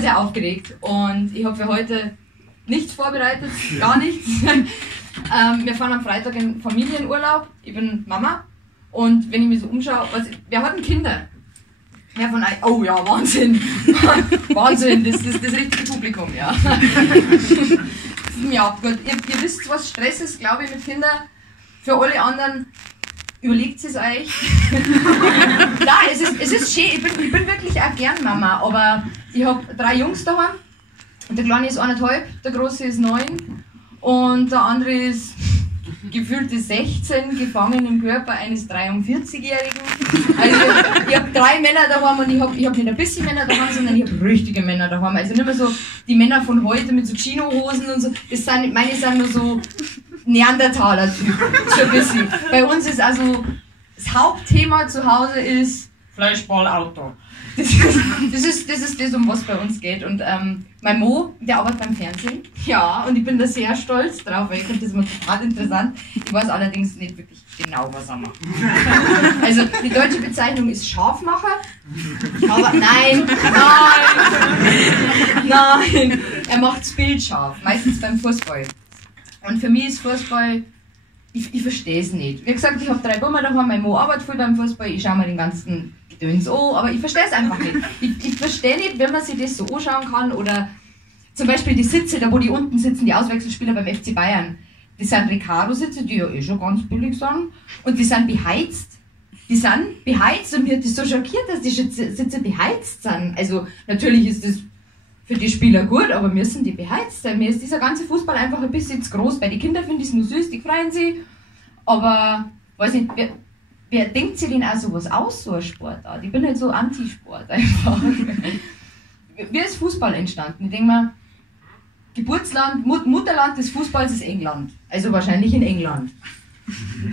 Sehr aufgeregt und ich habe für heute nichts vorbereitet, gar nichts. Wir fahren am Freitag in Familienurlaub, ich bin Mama und wenn ich mich so umschaue, wer hat denn Kinder? Wer von euch? Oh ja, Wahnsinn! Wahnsinn, das ist das richtige Publikum, ja. Ja, gut, ihr wisst, was Stress ist, glaube ich, mit Kindern. Für alle anderen, überlegt es euch. Nein, es ist schön, ich bin wirklich auch gern Mama, aber ich habe 3 Jungs daheim. Der Kleine ist 1,5, der Große ist 9 und der andere ist gefühlte 16, gefangen im Körper eines 43-Jährigen. Also ich habe 3 Männer daheim und ich hab nicht ein bisschen Männer daheim, sondern ich habe richtige Männer daheim. Also nicht mehr so die Männer von heute mit so Chinohosen und so. Meine sind nur so Neandertaler-Typ, so ein bisschen. Bei uns ist also das Hauptthema zu Hause ist Fleischball-Auto. Das ist das, um was bei uns geht. Und mein Mo, der arbeitet beim Fernsehen. Ja, und ich bin da sehr stolz drauf, weil ich finde das immer total interessant. Ich weiß allerdings nicht wirklich genau, was er macht. Also die deutsche Bezeichnung ist Scharfmacher. Aber nein, er macht das Bild scharf, meistens beim Fußball. Und für mich ist Fußball, ich verstehe es nicht. Wie gesagt, ich habe 3 Buben daheim, mein Mo arbeitet viel beim Fußball, ich schaue mir den ganzen Gedöns an, aber ich verstehe es einfach nicht. Ich verstehe nicht, wenn man sich das so anschauen kann oder zum Beispiel die Sitze, da wo die unten sitzen, die Auswechselspieler beim FC Bayern, das sind Recaro-Sitze, die ja eh schon ganz billig sind und die sind beheizt. Die sind beheizt und mich hat das so schockiert, dass die Sitze beheizt sind. Also natürlich ist das für die Spieler gut, aber müssen die beheizt sein. Mir ist dieser ganze Fußball einfach ein bisschen zu groß. Bei den Kindern finde ich es nur süß, die freuen sich. Aber, weiß nicht, wer denkt sich denn auch sowas aus, so ein Sportart? Ich bin halt so Antisport einfach. Wie ist Fußball entstanden? Ich denke mal, Geburtsland, Mutterland des Fußballs ist England. Also wahrscheinlich in England.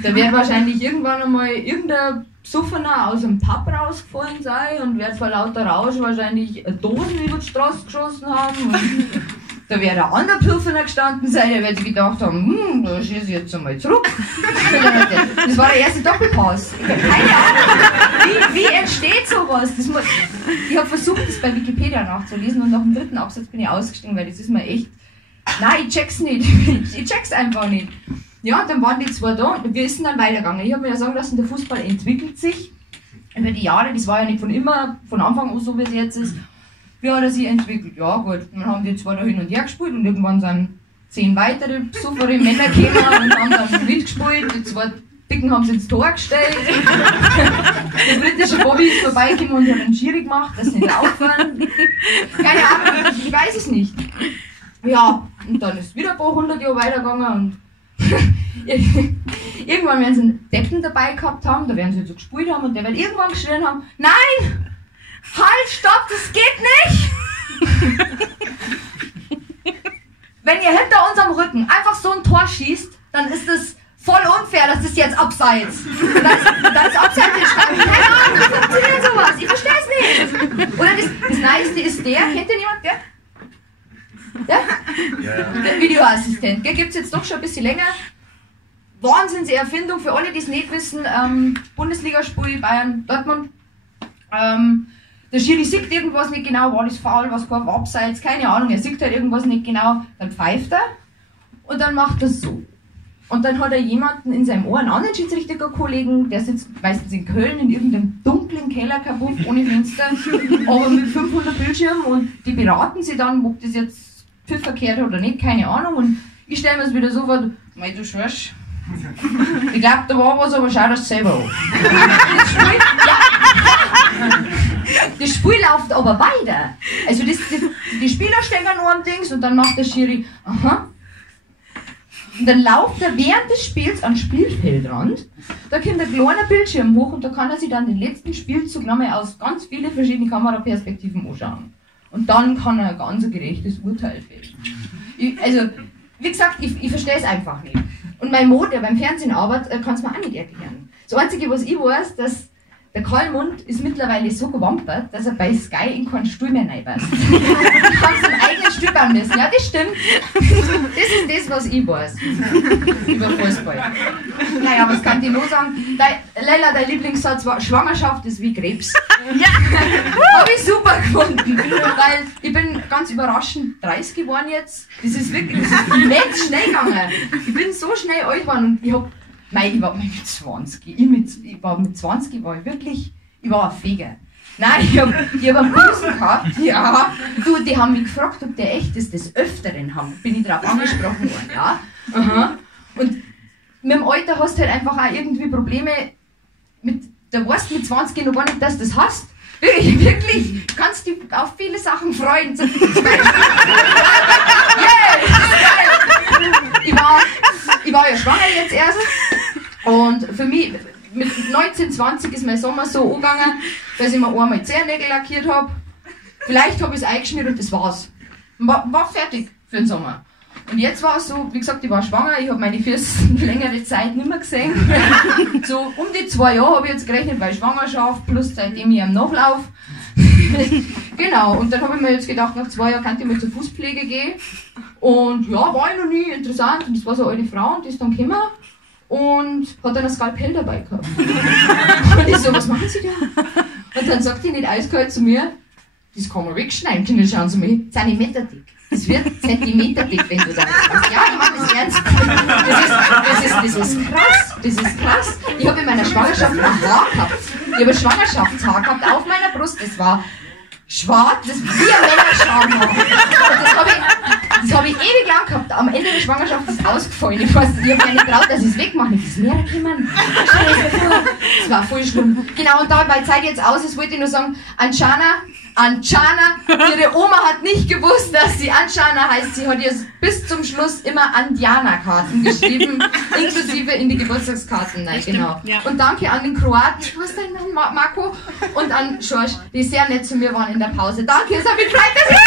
Da wird wahrscheinlich irgendwann einmal irgendein Besoffener aus dem Pub rausgefallen sein und wird vor lauter Rausch wahrscheinlich Dosen über die Straße geschossen haben. Und da wird ein anderer Besoffener gestanden sein, der wird sich gedacht haben, da schieße ich jetzt einmal zurück. Das war der erste Doppelpass. Ich habe keine Ahnung, wie entsteht sowas? Ich habe versucht, das bei Wikipedia nachzulesen und nach dem 3. Absatz bin ich ausgestiegen, weil das ist mir echt... Nein, ich check's nicht. Ich check's einfach nicht. Ja, dann waren die 2 da und wir sind dann weitergegangen. Ich habe mir ja sagen lassen, der Fußball entwickelt sich über die Jahre. Das war ja nicht von Anfang an so, wie es jetzt ist. Wie hat er sich entwickelt? Ja gut, dann haben die 2 da hin und her gespielt und irgendwann sind 10 weitere besoffene Männer gekommen und haben dann mitgespielt. Die 2 Dicken haben sie ins Tor gestellt. Der britische Bobby ist vorbeigekommen und hat einen Schiri gemacht, dass sie nicht aufhören. Keine Ahnung, ich weiß es nicht. Ja, und dann ist wieder ein paar 100 Jahre weitergegangen und irgendwann werden sie einen Deppen dabei gehabt haben, da werden sie so gespielt haben und der wird irgendwann geschrien haben, nein! Halt, stopp, das geht nicht! Wenn ihr hinter unserem Rücken einfach so ein Tor schießt, dann ist es voll unfair, dass das jetzt abseits. Dann ist abseits entstanden. Keine Ahnung, wie funktioniert sowas? Ich verstehe es nicht. Oder das Nice ist der, kennt ihr jemand, der? Ja? Der Videoassistent. Der gibt es jetzt doch schon ein bisschen länger. Wahnsinnserfindung für alle, die es nicht wissen. Bundesligaspiel Bayern Dortmund. Der Schiri sieht irgendwas nicht genau, war das faul, was war abseits, keine Ahnung, er sieht halt irgendwas nicht genau, dann pfeift er und dann macht er so. Und dann hat er jemanden in seinem Ohr, einen anderen Schiedsrichterkollegen, der sitzt meistens in Köln in irgendeinem dunklen Keller kaputt, ohne Fenster, aber mit 500 Bildschirmen und die beraten sich dann, ob das jetzt verkehrt hat oder nicht, keine Ahnung. Und ich stelle mir es wieder so vor, mei du Schorsch, ich glaube da war was, aber schau das selber an. Das Spiel läuft aber weiter. Also die Spieler stehen nur am Dings und dann macht der Schiri, aha. Und dann läuft er während des Spiels an den Spielfeldrand, da kommt ein kleiner Bildschirm hoch und da kann er sich dann den letzten Spielzug nochmal aus ganz vielen verschiedenen Kameraperspektiven anschauen. Und dann kann er ein ganz gerechtes Urteil fällen. Also, wie gesagt, ich verstehe es einfach nicht. Und mein Mo, der beim Fernsehen arbeitet, kann es mir auch nicht erklären. Das Einzige, was ich weiß, dass der Karl-Mund ist mittlerweile so gewampert, dass er bei Sky in keinen Stuhl mehr reinpasst. Du kannst einen eigenen Stuhl bauen müssen. Ja, das stimmt. Das ist das, was ich weiß. Über Fußball. Naja, was kann ich noch sagen? Leila, dein Lieblingssatz war, Schwangerschaft ist wie Krebs. Ja. Habe ich super gefunden. Weil ich bin ganz überraschend 30 geworden jetzt. Das ist wirklich immens schnell gegangen. Ich bin so schnell alt geworden und ich war mit 20. Ich war mit 20 ich war ein Feger. Nein, ich hab einen Busen gehabt. Ja. Du, die haben mich gefragt, ob der echt ist, des Öfteren bin ich darauf angesprochen worden. Ja. Aha. Und mit dem Alter hast du halt einfach auch irgendwie Probleme da weißt du mit 20 noch gar nicht, dass du das hast. Wirklich, du kannst dich auf viele Sachen freuen. Zum Beispiel, ich war ja schwanger jetzt erst und für mich mit 19, 20 ist mein Sommer so angegangen, dass ich mir einmal Zehennägel lackiert habe. Vielleicht habe ich es eingeschmiert und das war's. War fertig für den Sommer. Und jetzt war es so, wie gesagt, ich war schwanger, ich habe meine Füße längere Zeit nicht mehr gesehen. So um die 2 Jahre habe ich jetzt gerechnet, weil Schwangerschaft plus seitdem ich am Nachlauf. Genau, und dann habe ich mir jetzt gedacht, nach 2 Jahren könnte ich mal zur Fußpflege gehen. Und ja, war ich noch nie, interessant. Und das war so eine alte Frau und die ist dann gekommen und hat dann ein Skalpell dabei gehabt. Und ich so, was machen Sie da? Und dann sagt die nicht eiskalt zu mir, das kann man wegschneiden, Kinder, schauen Sie mich, zentimeterdick. Das wird zentimeterdick, wenn du da jetzt machst. Ja, ich mach das ernst. Das ist krass. Das ist krass. Ich habe in meiner Schwangerschaft ein Haar gehabt. Ich habe ein Schwangerschaftshaar gehabt auf meiner Brust. Das war schwarz, das wie ein Männerscham. Und das hab ich ewig lang gehabt. Am Ende der Schwangerschaft ist es ausgefallen. Ich habe mir nicht getraut, dass ich es wegmache. Das ist mehr gekommen. Das war voll schlimm. Genau, und da, weil Zeit jetzt aus ist, wollte ich nur sagen, Anjana, ihre Oma hat nicht gewusst, dass sie Anjana heißt. Sie hat ihr bis zum Schluss immer Andiana-Karten geschrieben, inklusive in die Geburtstagskarten. Nein, genau. Ja. Und danke an den Kroaten, was ist dein Name, Marco? Und an George, die sehr nett zu mir waren in der Pause. Danke, es hat mich gefreut, dass ich